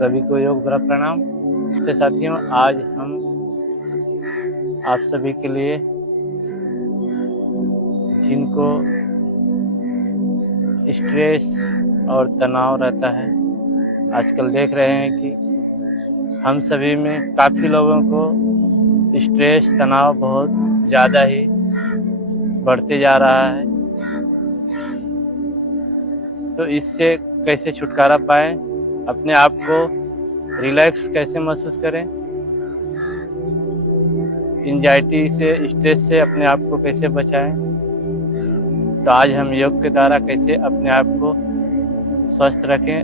सभी को योग द्वारा प्रणाम। तो साथियों, आज हम आप सभी के लिए जिनको स्ट्रेस और तनाव रहता है, आजकल देख रहे हैं कि हम सभी में काफ़ी लोगों को स्ट्रेस तनाव बहुत ज़्यादा ही बढ़ते जा रहा है। तो इससे कैसे छुटकारा पाएं, अपने आप को रिलैक्स कैसे महसूस करें, एंजाइटी से, स्ट्रेस से अपने आप को कैसे बचाएं। तो आज हम योग के द्वारा कैसे अपने आप को स्वस्थ रखें,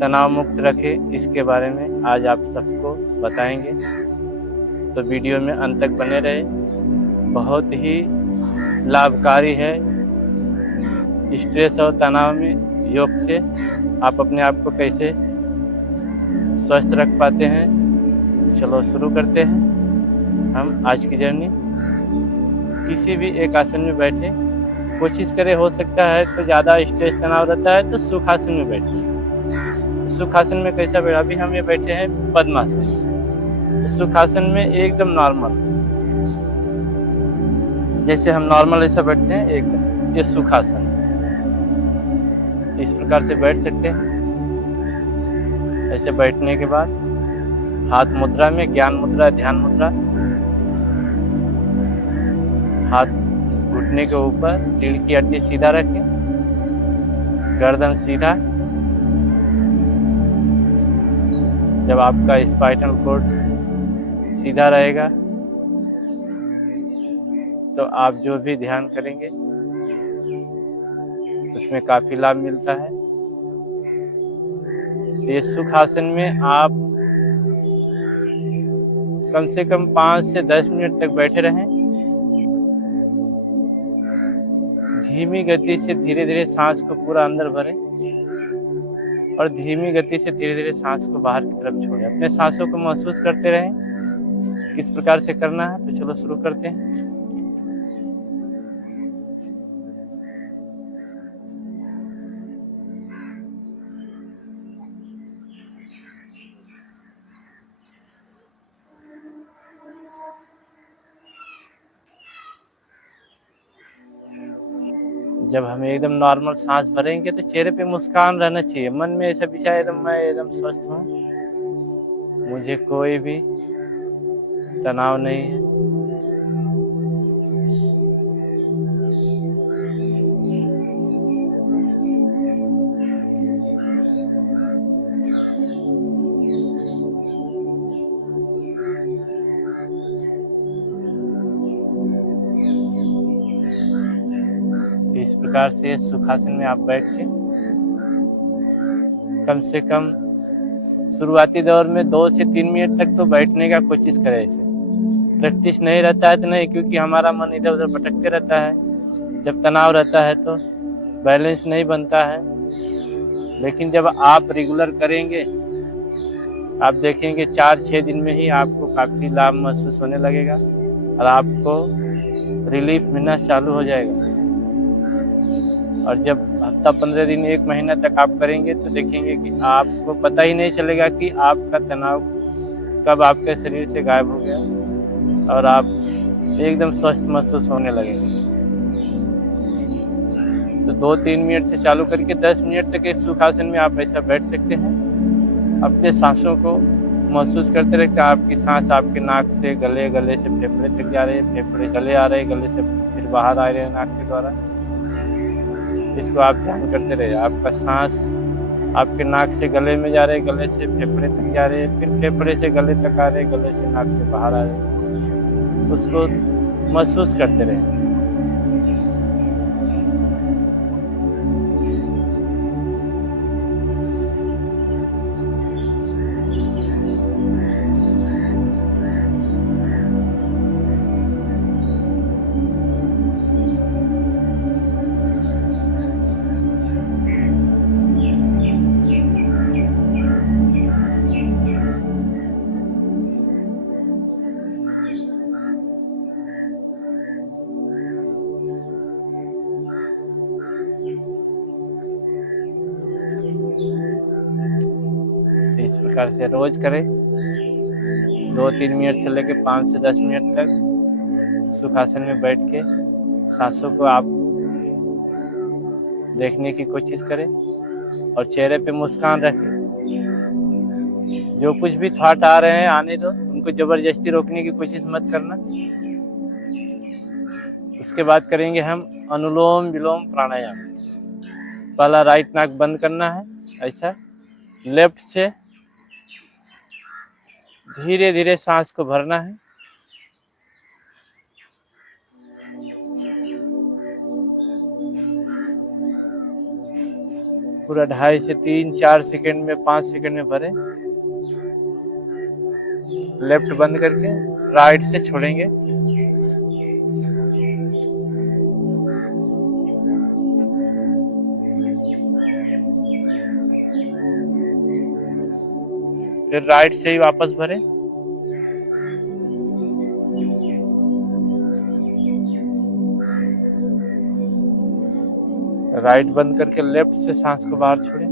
तनाव मुक्त रखें, इसके बारे में आज आप सबको बताएंगे। तो वीडियो में अंत तक बने रहे। बहुत ही लाभकारी है। स्ट्रेस और तनाव में योग से आप अपने आप को कैसे स्वस्थ रख पाते हैं। चलो शुरू करते हैं हम आज की जर्नी। किसी भी एक आसन में बैठे, कोशिश करें, हो सकता है तो ज़्यादा स्ट्रेस तनाव रहता है तो सुखासन में बैठे। सुखासन में कैसा बैठा, अभी हम ये बैठे हैं पद्मासन। सुखासन में एकदम नॉर्मल, जैसे हम नॉर्मल ऐसा बैठते हैं एकदम, ये सुखासन। इस प्रकार से बैठ सकते हैं। ऐसे बैठने के बाद हाथ मुद्रा में, ज्ञान मुद्रा, ध्यान मुद्रा, हाथ घुटने के ऊपर, रीढ़ की हड्डी सीधा रखें, गर्दन सीधा। जब आपका स्पाइनल कॉर्ड सीधा रहेगा तो आप जो भी ध्यान करेंगे उसमें काफी लाभ मिलता है। ये सुखासन में आप कम से कम 5 से 10 मिनट तक बैठे रहें। धीमी गति से धीरे धीरे सांस को पूरा अंदर भरें और धीमी गति से धीरे धीरे सांस को बाहर की तरफ छोड़ें। अपने सांसों को महसूस करते रहें। किस प्रकार से करना है, तो चलो शुरू करते हैं। जब हम एकदम नॉर्मल सांस भरेंगे तो चेहरे पे मुस्कान रहना चाहिए। मन में ऐसा विचार, एकदम मैं एकदम स्वस्थ हूँ, मुझे कोई भी तनाव नहीं है। इस प्रकार से सुखासन में आप बैठ के कम से कम शुरुआती दौर में 2 से 3 मिनट तक तो बैठने का कोशिश करें। ऐसे प्रैक्टिस नहीं रहता है तो नहीं, क्योंकि हमारा मन इधर उधर भटकते रहता है। जब तनाव रहता है तो बैलेंस नहीं बनता है। लेकिन जब आप रेगुलर करेंगे, आप देखेंगे 4-6 दिन में ही आपको काफ़ी लाभ महसूस होने लगेगा और आपको रिलीफ मिलना चालू हो जाएगा। और जब हफ्ता 15 दिन, 1 महीना तक आप करेंगे तो देखेंगे कि आपको पता ही नहीं चलेगा कि आपका तनाव कब आपके शरीर से गायब हो गया और आप एकदम स्वस्थ महसूस होने लगेंगे। तो 2-3 मिनट से चालू करके 10 मिनट तक इस सुखासन में आप ऐसा बैठ सकते हैं। अपने सांसों को महसूस करते रहते हैं। आपकी सांस आपके नाक से गले, गले से फेफड़े तक जा रहे हैं, फेफड़े गले आ रहे हैं, गले से फिर बाहर आ रहे हैं नाक के द्वारा। इसको आप ध्यान करते रहिए। आपका सांस आपके नाक से गले में जा रहे, गले से फेफड़े तक जा रहे, फिर फेफड़े से गले तक आ रहे, गले से नाक से बाहर आ रहे। उसको महसूस करते रहिए। प्रकार से रोज करें। 2-3 मिनट से लेकर 5 से 10 मिनट तक सुखासन में बैठ के सांसों को आप देखने की कोशिश करें और चेहरे पे मुस्कान रखें। जो कुछ भी थॉट आ रहे हैं आने दो, उनको जबरदस्ती रोकने की कोशिश मत करना। उसके बाद करेंगे हम अनुलोम विलोम प्राणायाम। पहला राइट नाक बंद करना है, ऐसा लेफ्ट से धीरे धीरे सांस को भरना है। पूरा 2.5 से 3-4 सेकंड में 5 सेकंड में भरें। लेफ्ट बंद करके राइट से छोड़ेंगे। फिर राइट से ही वापस भरें। राइट बंद करके लेफ्ट से सांस को बाहर छोड़ें।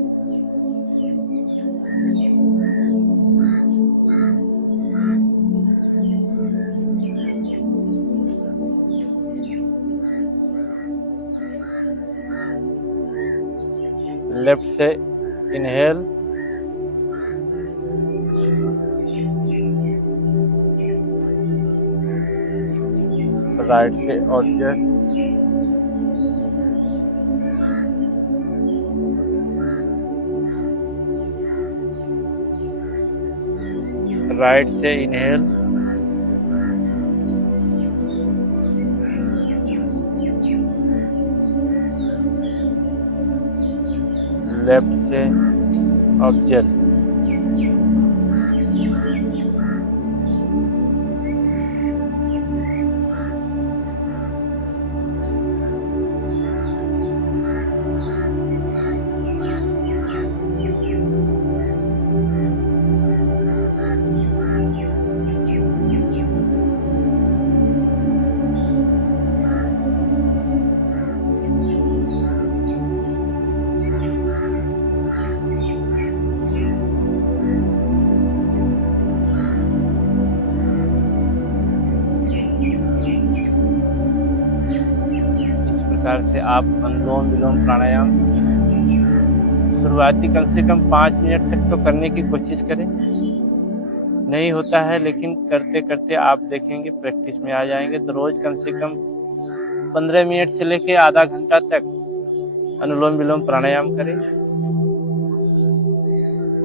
लेफ्ट से इनहेल, राइट से आउटहेल, राइट से इनहेल, लेफ्ट से ऑब्जर्व। प्रकार से आप अनुलोम विलोम प्राणायाम शुरुआती कम से कम 5 मिनट तक तो करने की कोशिश करें। नहीं होता है लेकिन करते करते आप देखेंगे प्रैक्टिस में आ जाएंगे। तो रोज कम से कम 15 मिनट से लेकर आधा घंटा तक अनुलोम विलोम प्राणायाम करें।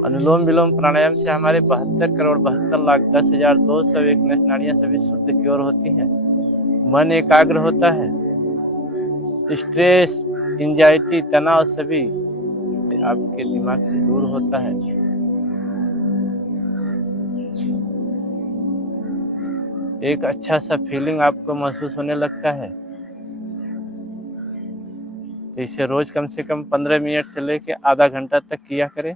अनुलोम विलोम प्राणायाम से हमारे 72,72,10,201 नाड़ियां सभी शुद्ध क्योर होती हैं। मन एकाग्र होता है। स्ट्रेस, एंजाइटी, तनाव सभी आपके दिमाग से दूर होता है। एक अच्छा सा फीलिंग आपको महसूस होने लगता है। तो इसे रोज कम से कम 15 मिनट से लेकर आधा घंटा तक किया करें।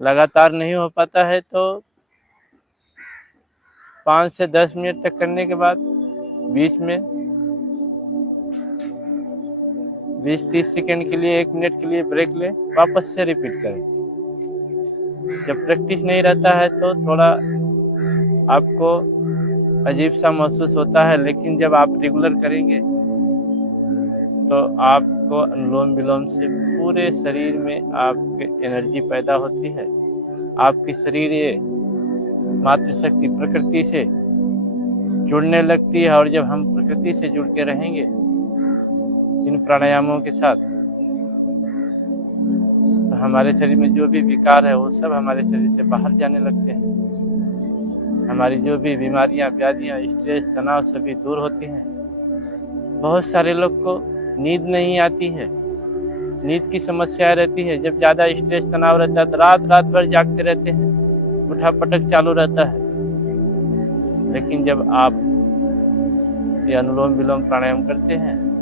लगातार नहीं हो पाता है तो 5 से 10 मिनट तक करने के बाद बीच में 20-30 सेकंड के लिए 1 मिनट के लिए ब्रेक लें, वापस से रिपीट करें। जब प्रैक्टिस नहीं रहता है तो थोड़ा आपको अजीब सा महसूस होता है, लेकिन जब आप रेगुलर करेंगे तो आपको अनुलोम विलोम से पूरे शरीर में आपके एनर्जी पैदा होती है। आपकी शरीर ये मातृशक्ति प्रकृति से जुड़ने लगती है, और जब हम प्रकृति से जुड़ के रहेंगे इन प्राणायामों के साथ तो हमारे शरीर में जो भी विकार है वो सब हमारे शरीर से बाहर जाने लगते हैं। हमारी जो भी बीमारियां, व्याधियां, स्ट्रेस, तनाव सभी दूर होती हैं। बहुत सारे लोग को नींद नहीं आती है, नींद की समस्या रहती है। जब ज़्यादा स्ट्रेस तनाव रहता है तो रात भर जागते रहते हैं, उठा पटक चालू रहता है। लेकिन जब आप ये अनुलोम विलोम प्राणायाम करते हैं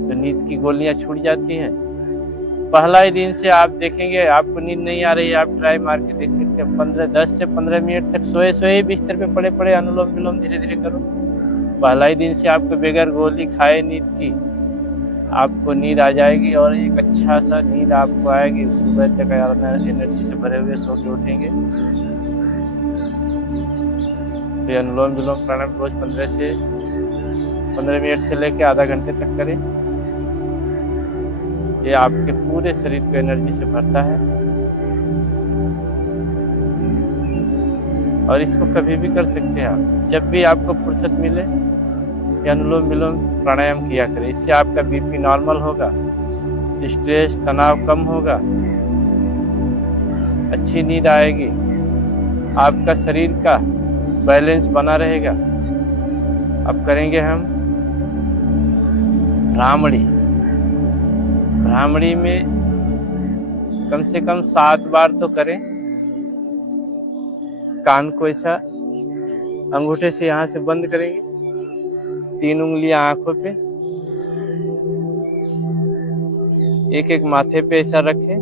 तो नींद की गोलियां छूट जाती हैं। पहला ही दिन से आप देखेंगे आपको नींद नहीं आ रही है, आप ट्राई मार के देख सकते हैं। 10 से 15 मिनट तक सोए ही बिस्तर पे पड़े अनुलोम विलोम धीरे धीरे करो। पहला ही दिन से आपको बगैर गोली खाए नींद की आपको नींद आ जाएगी और एक अच्छा सा नींद आपको आएगी। सुबह तक एनर्जी से भरे हुए सो के उठेंगे। तो अनुलोम विलोम प्राणायाम रोज 15 मिनट से लेकर आधा घंटे तक करें। ये आपके पूरे शरीर को एनर्जी से भरता है और इसको कभी भी कर सकते हैं आप। जब भी आपको फुर्सत मिले ये अनुलोम विलोम प्राणायाम किया करें। इससे आपका बीपी नॉर्मल होगा, स्ट्रेस तनाव कम होगा, अच्छी नींद आएगी, आपका शरीर का बैलेंस बना रहेगा। अब करेंगे हम भ्रामरी। भ्रामरी में कम से कम 7 बार तो करें। कान को ऐसा अंगूठे से यहाँ से बंद करेंगे, 3 उंगलियां आंखों पे, एक एक माथे पे ऐसा रखें।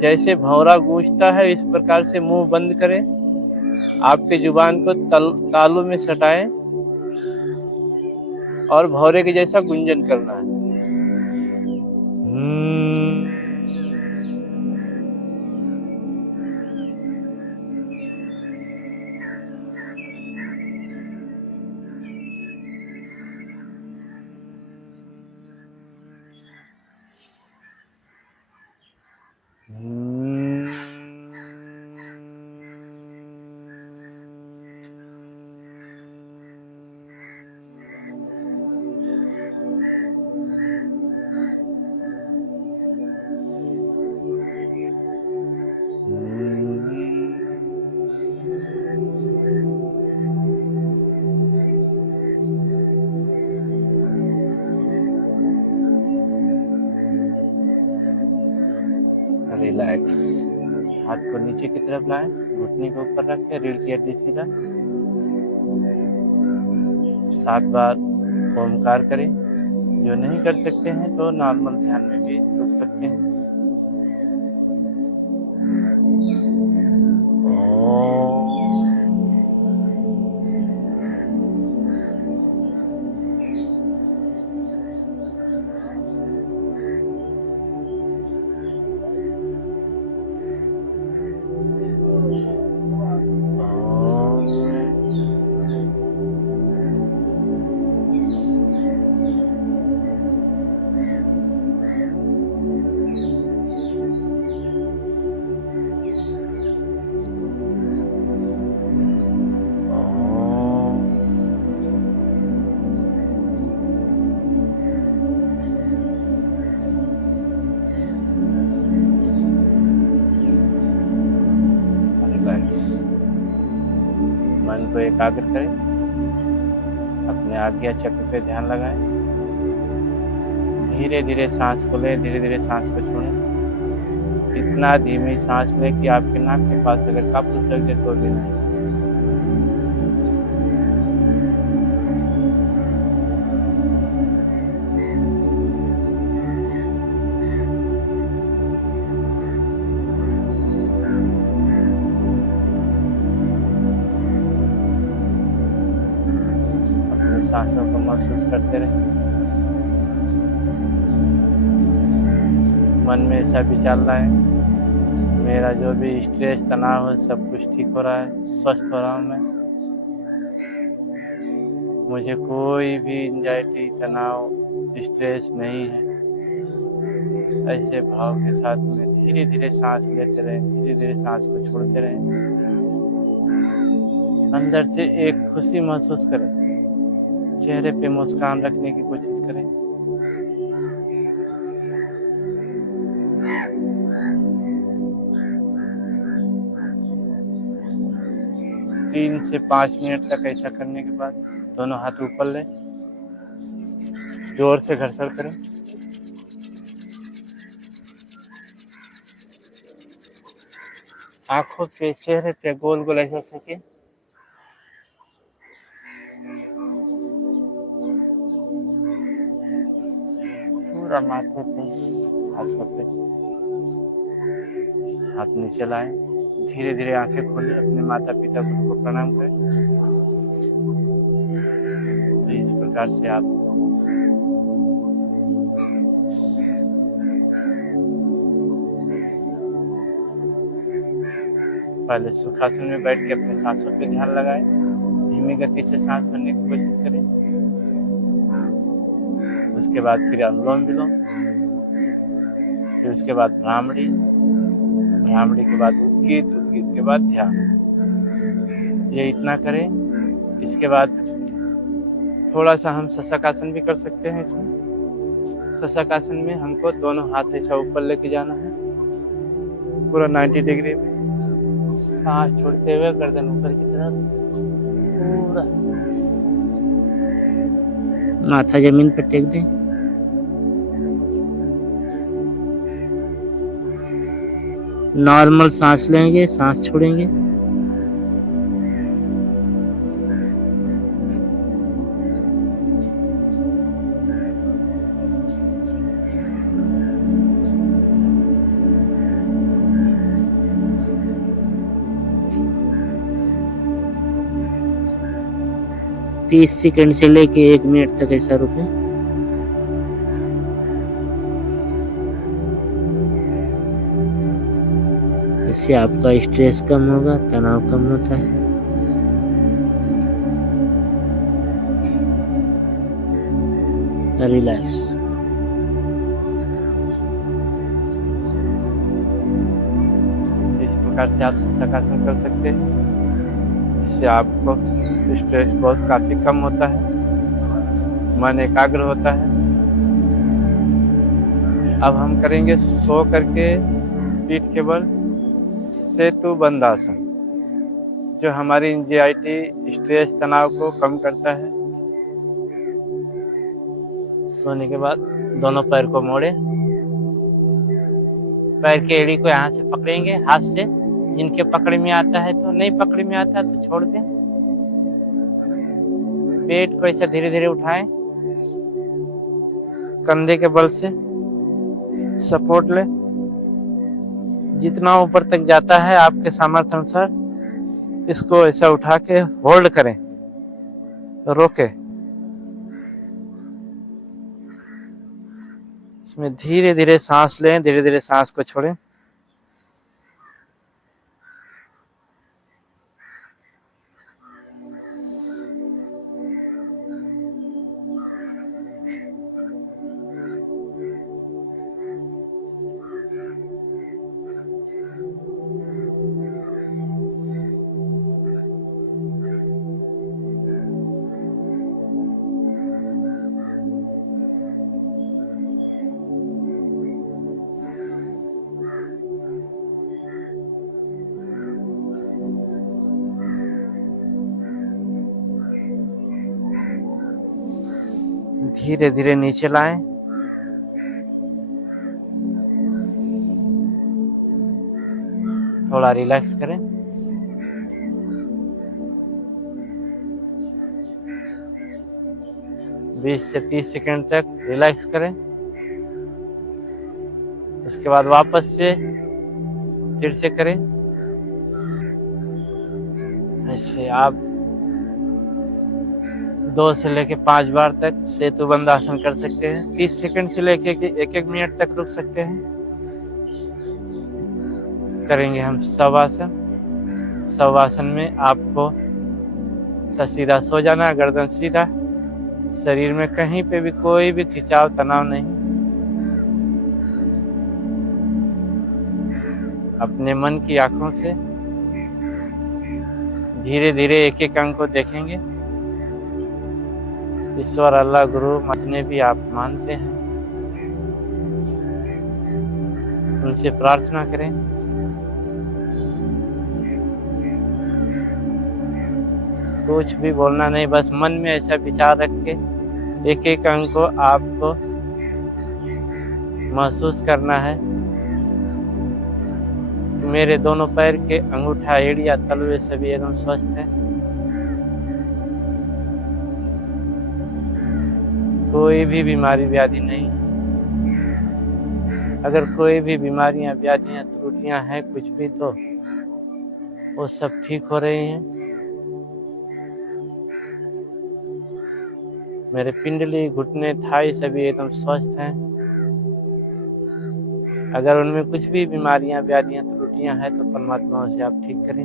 जैसे भौरा गूंजता है इस प्रकार से मुंह बंद करें। आपके जुबान को तालू में सटाएं और भौरे के जैसा गुंजन करना है। रिलैक्स। हाथ को नीचे की तरफ लाएं, घुटने को ऊपर रखें, रीढ़ की हड्डी सीधा। 7 बार ओमकार करें। जो नहीं कर सकते हैं तो नॉर्मल ध्यान में भी रुक सकते हैं। मन को एकाग्र करें, अपने आज्ञा चक्र पे ध्यान लगाएं। धीरे धीरे सांस को लें, धीरे धीरे सांस को छोड़ें। इतना धीमी सांस लें कि आपके नाक के पास अगर कप लग जाए तो भी नहीं। सांसों को महसूस करते रहें। मन में ऐसा भी चल रहा है मेरा जो भी स्ट्रेस तनाव है सब कुछ ठीक हो रहा है, स्वस्थ हो रहा हूँ मैं, मुझे कोई भी एंजाइटी तनाव स्ट्रेस नहीं है। ऐसे भाव के साथ में धीरे धीरे सांस लेते रहें, धीरे धीरे सांस को छोड़ते रहें। अंदर से एक खुशी महसूस करें, चेहरे पे मुस्कान रखने की कोशिश करें। तीन से 5 मिनट तक ऐसा करने के बाद दोनों हाथ ऊपर लें, जोर से घर्षण करें। आंखों पे चेहरे पे गोल गोल ऐसा फेंके। पूरा माथे पे, हाथों पे, हाथ नीचे लाएं। धीरे धीरे आंखें खोलें, अपने माता पिता को प्रणाम करें। तो इस प्रकार से आप पहले सुखासन में बैठ के अपने सांसों पे ध्यान लगाएं। धीमी गति से सांस भरने की कोशिश करें। उसके बाद फिर अनुलोम विलोम, फिर उसके बाद भ्रामरी, भ्रामरी के बाद उद्गीत, उद्गीत के बाद ध्यान। ये इतना करें। इसके बाद थोड़ा सा हम शशकासन भी कर सकते हैं। इसमें शशकासन में हमको दोनों हाथ ऐसा ऊपर लेके जाना है, पूरा 90 डिग्री में, सांस छोड़ते हुए गर्दन ऊपर की तरफ, पूरा माथा जमीन पर टेक दें। नॉर्मल सांस लेंगे, सांस छोड़ेंगे। तीस सेकंड से लेके 1 मिनट तक ऐसा रुके। इससे आपका स्ट्रेस कम होगा, तनाव कम होता है। रिलैक्स। इस प्रकार से आप शशकासन कर सकते हैं। इससे आपको स्ट्रेस बहुत काफी कम होता है, मन एकाग्र होता है। अब हम करेंगे सो करके पीठ के बल सेतु बंद आसन, जो हमारी एंजाइटी, स्ट्रेस, तनाव को कम करता है। सोने के बाद दोनों पैर को मोड़े, पैर के एड़ी को यहाँ से पकड़ेंगे हाथ से, जिनके पकड़ में आता है तो, नहीं पकड़ में आता तो छोड़ दें। पेट को ऐसा धीरे धीरे उठाएं, कंधे के बल से सपोर्ट लें। जितना ऊपर तक जाता है आपके सामर्थ्य अनुसार, इसको ऐसा उठा के होल्ड करें, रोके। इसमें धीरे धीरे सांस लें, धीरे धीरे सांस को छोड़ें। धीरे धीरे नीचे लाएं। थोड़ा रिलैक्स करें। बीस से 30 सेकंड तक रिलैक्स करें। उसके बाद वापस से फिर से करें। ऐसे आप 2 से लेके 5 बार तक सेतु बंद आसन कर सकते हैं। 30 सेकंड से लेके 1-1 मिनट तक रुक सकते हैं। करेंगे हम शवासन। शवासन में आपको सीधा सो जाना, गर्दन सीधा, शरीर में कहीं पे भी कोई भी खिंचाव, तनाव नहीं। अपने मन की आंखों से धीरे धीरे एक एक अंग को देखेंगे। ईश्वर, अल्लाह, गुरु, जितने भी आप मानते हैं, उनसे प्रार्थना करें। कुछ भी बोलना नहीं, बस मन में ऐसा विचार रख के एक एक अंग को आपको महसूस करना है। मेरे दोनों पैर के अंगूठा, एड़िया, तलवे सभी एकदम स्वस्थ है। कोई भी बीमारी व्याधि नहीं है। अगर कोई भी बीमारियां, व्याधियां, त्रुटियां हैं कुछ भी, तो वो सब ठीक हो रही हैं। मेरे पिंडली, घुटने, थाई सभी एकदम स्वस्थ हैं। अगर उनमें कुछ भी बीमारियां, व्याधियां, त्रुटियां हैं तो परमात्मा उसे आप ठीक करें।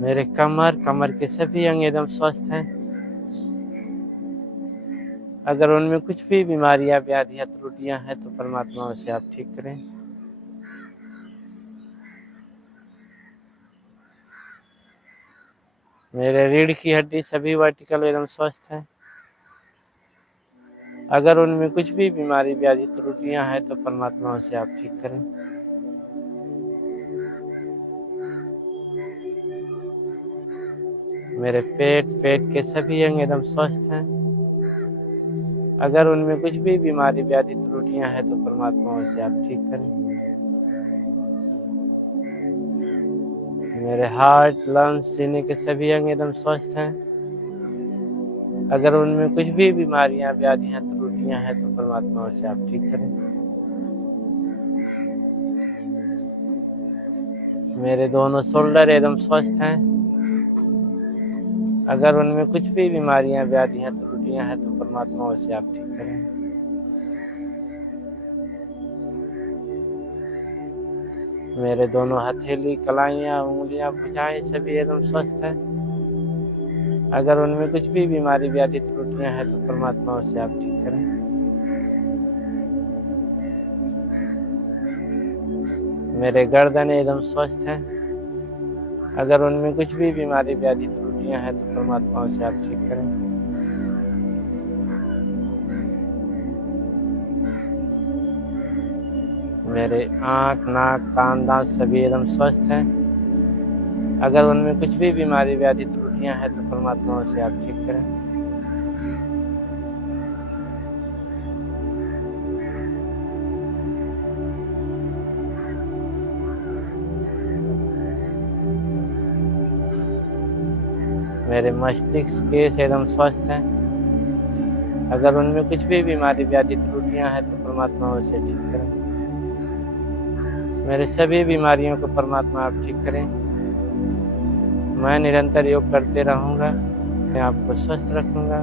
मेरे कमर के सभी अंग एकदम स्वस्थ हैं। अगर उनमें कुछ भी बीमारियां, व्याधियां, त्रुटियां हैं तो परमात्मा उसे आप ठीक करें। मेरे रीढ़ की हड्डी सभी वर्टिकल एकदम स्वस्थ है। अगर उनमें कुछ भी बीमारी, व्याधि, त्रुटियां हैं तो परमात्मा उसे आप ठीक करें। मेरे पेट के सभी अंग एकदम स्वस्थ हैं। अगर उनमें कुछ भी बीमारी, व्याधि, त्रुटियां हैं तो परमात्मा उसे आप ठीक करें। मेरे हार्ट, लंग्स, सीने के सभी अंग एकदम स्वस्थ हैं। अगर उनमें कुछ भी बीमारियां, व्याधियां, त्रुटियां हैं तो परमात्मा उसे आप ठीक करें। मेरे दोनों शोल्डर एकदम स्वस्थ हैं। अगर उनमें कुछ भी बीमारियां, व्याधियां, त्रुटियां हैं तो परमात्मा उसे आप ठीक करें। मेरे दोनों हथेली, कलाइयां, उंगलियां, भुजाएं सभी एकदम स्वस्थ हैं। अगर उनमें कुछ भी बीमारी, व्याधि, त्रुटियां हैं तो परमात्मा उसे आप ठीक करें। मेरे गर्दन एकदम स्वस्थ हैं। अगर उनमें कुछ भी बीमारी, व्याधि, त्रुटियां हैं तो परमात्मा उसे आप ठीक करें। मेरे आँख, नाक, कान, दांत सभी एकदम स्वस्थ हैं। अगर उनमें कुछ भी बीमारी, व्याधि, त्रुटियां हैं तो परमात्मा उसे आप ठीक करें। मेरे मस्तिष्क के एकदम स्वस्थ हैं। अगर उनमें कुछ भी बीमारी, व्याधि, त्रुटियां हैं तो परमात्मा उसे ठीक करें। मेरे सभी बीमारियों को परमात्मा आप ठीक करें। मैं निरंतर योग करते रहूँगा। मैं आपको स्वस्थ रखूँगा।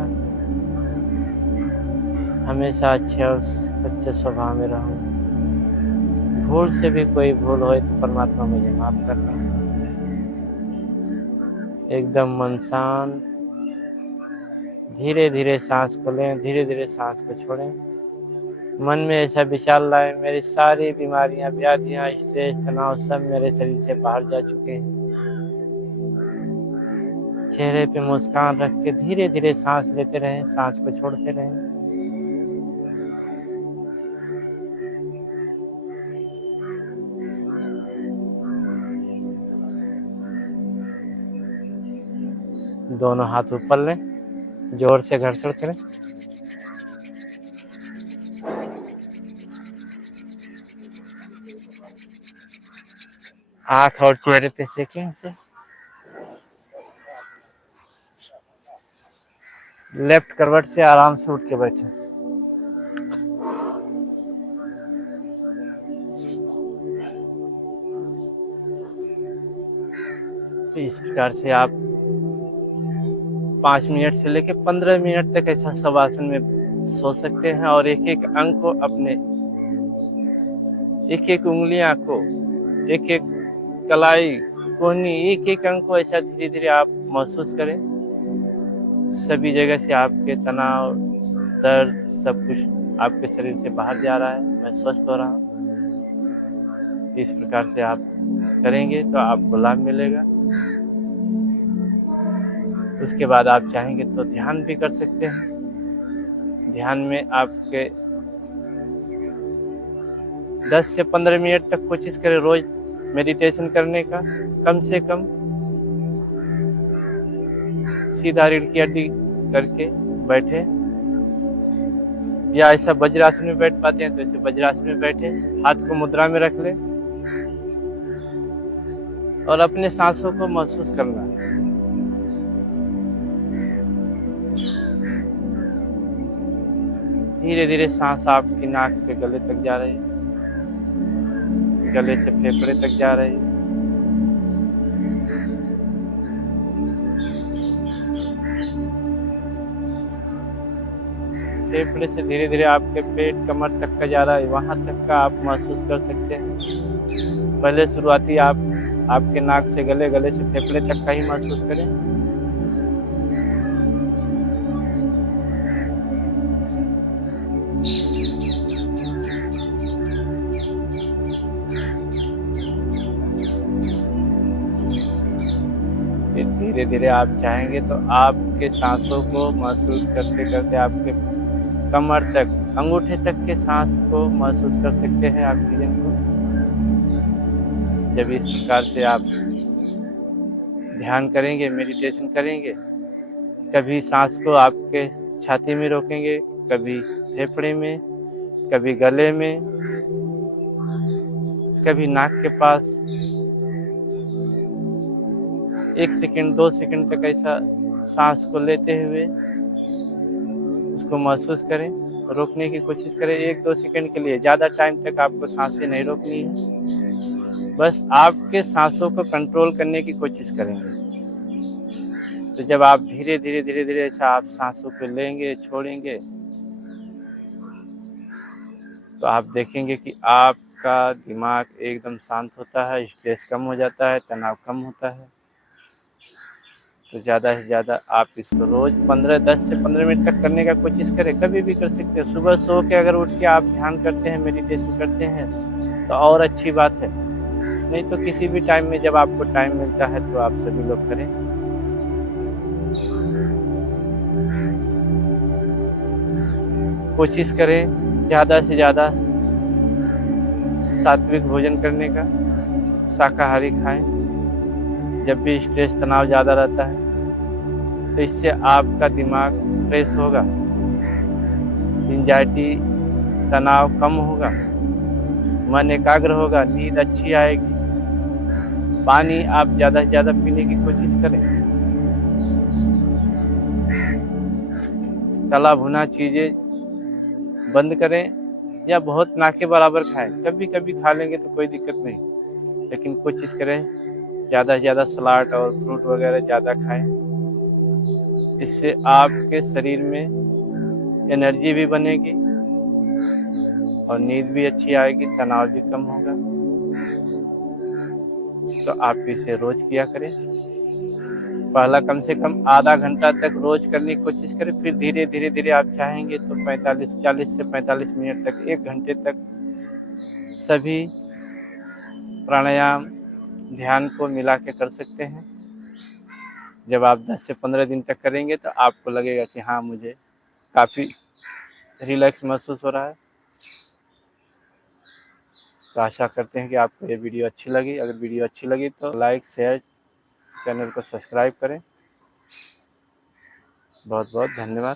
हमेशा अच्छे और सच्चे स्वभाव में रहूँगा। भूल से भी कोई भूल हो तो परमात्मा मुझे माफ करना। एकदम मन शांत। धीरे धीरे सांस को लें, धीरे धीरे सांस को छोड़ें। मन में ऐसा विचार लाए, मेरी सारी बीमारियां, व्याधियां, स्ट्रेस, तनाव सब मेरे शरीर से बाहर जा चुके हैं। चेहरे पे मुस्कान रख के धीरे धीरे सांस लेते रहें, सांस को छोड़ते रहें। दोनों हाथ ऊपर लें, जोर से घर्षण करें। आँख और चेहरे पे सेकें इसे। लेफ्ट करवट से आराम से उठ के बैठे। तो इस प्रकार से आप 5 मिनट से लेकर 15 मिनट तक ऐसा शवासन में सो सकते हैं और एक एक अंग को अपने, एक एक उंगलियां को, एक एक कलाई, कोहनी, एक एक अंग को ऐसा धीरे धीरे आप महसूस करें। सभी जगह से आपके तनाव, दर्द सब कुछ आपके शरीर से बाहर जा रहा है। मैं स्वस्थ हो रहा हूँ। इस प्रकार से आप करेंगे तो आपको लाभ मिलेगा। उसके बाद आप चाहेंगे तो ध्यान भी कर सकते हैं। ध्यान में आपके 10 से 15 मिनट तक कोशिश करें रोज मेडिटेशन करने का। कम से कम सीधा रीढ़ की हड्डी करके बैठे, या ऐसा वज्रासन में बैठ पाते हैं तो ऐसे वज्रासन में बैठे, हाथ को मुद्रा में रख ले और अपने सांसों को महसूस करना। धीरे धीरे सांस आपकी नाक से गले तक जा रही है। गले से फेफड़े तक जा रही है। फेफड़े से धीरे धीरे आपके पेट कमर तक का जा रहा है, वहां तक का आप महसूस कर सकते हैं। पहले शुरुआती आप आपके नाक से गले, गले से फेफड़े तक का ही महसूस करें। फिर धीरे धीरे आप चाहेंगे तो आपके सांसों को महसूस करते करते आपके कमर तक, अंगूठे तक के सांस को महसूस कर सकते हैं, ऑक्सीजन को। जब इस प्रकार से आप ध्यान करेंगे, मेडिटेशन करेंगे, कभी सांस को आपके छाती में रोकेंगे, कभी फेफड़े में, कभी गले में, कभी नाक के पास, 1 सेकंड 2 सेकंड तक ऐसा सांस को लेते हुए उसको महसूस करें, रोकने की कोशिश करें 1-2 सेकंड के लिए। ज़्यादा टाइम तक आपको सांसें नहीं रोकनी है, बस आपके सांसों को कंट्रोल करने की कोशिश करेंगे। तो जब आप धीरे धीरे धीरे धीरे ऐसा आप सांसों को लेंगे, छोड़ेंगे, तो आप देखेंगे कि आपका दिमाग एकदम शांत होता है, स्ट्रेस कम हो जाता है, तनाव कम होता है। तो ज़्यादा से ज़्यादा आप इसको रोज़ 10 से 15 मिनट तक करने का कोशिश करें, कभी भी कर सकते हैं। सुबह सो के अगर उठ के आप ध्यान करते हैं, मेडिटेशन करते हैं तो और अच्छी बात है, नहीं तो किसी भी टाइम में जब आपको टाइम मिलता है तो आप सभी लोग करें। कोशिश करें ज़्यादा से ज़्यादा सात्विक भोजन करने का, शाकाहारी खाएं। जब भी स्ट्रेस तनाव ज़्यादा रहता है तो इससे आपका दिमाग फ्रेश होगा, एंजाइटी तनाव कम होगा, मन एकाग्र होगा, नींद अच्छी आएगी। पानी आप ज़्यादा से ज़्यादा पीने की कोशिश करें। तला भुना चीज़ें बंद करें या बहुत ना के बराबर खाएं। कभी कभी खा लेंगे तो कोई दिक्कत नहीं, लेकिन कोशिश करें ज़्यादा से ज़्यादा सलाद और फ्रूट वगैरह ज़्यादा खाएं। इससे आपके शरीर में एनर्जी भी बनेगी और नींद भी अच्छी आएगी, तनाव भी कम होगा। तो आप इसे रोज किया करें। पहला कम से कम आधा घंटा तक रोज करने की कोशिश करें, फिर धीरे धीरे धीरे आप चाहेंगे तो 40 से 45 मिनट तक, 1 घंटे तक सभी प्राणायाम ध्यान को मिला के कर सकते हैं। जब आप 10 से 15 दिन तक करेंगे तो आपको लगेगा कि हाँ, मुझे काफ़ी रिलैक्स महसूस हो रहा है। तो आशा करते हैं कि आपको ये वीडियो अच्छी लगी। अगर वीडियो अच्छी लगी तो लाइक, शेयर, चैनल को सब्सक्राइब करें। बहुत बहुत धन्यवाद।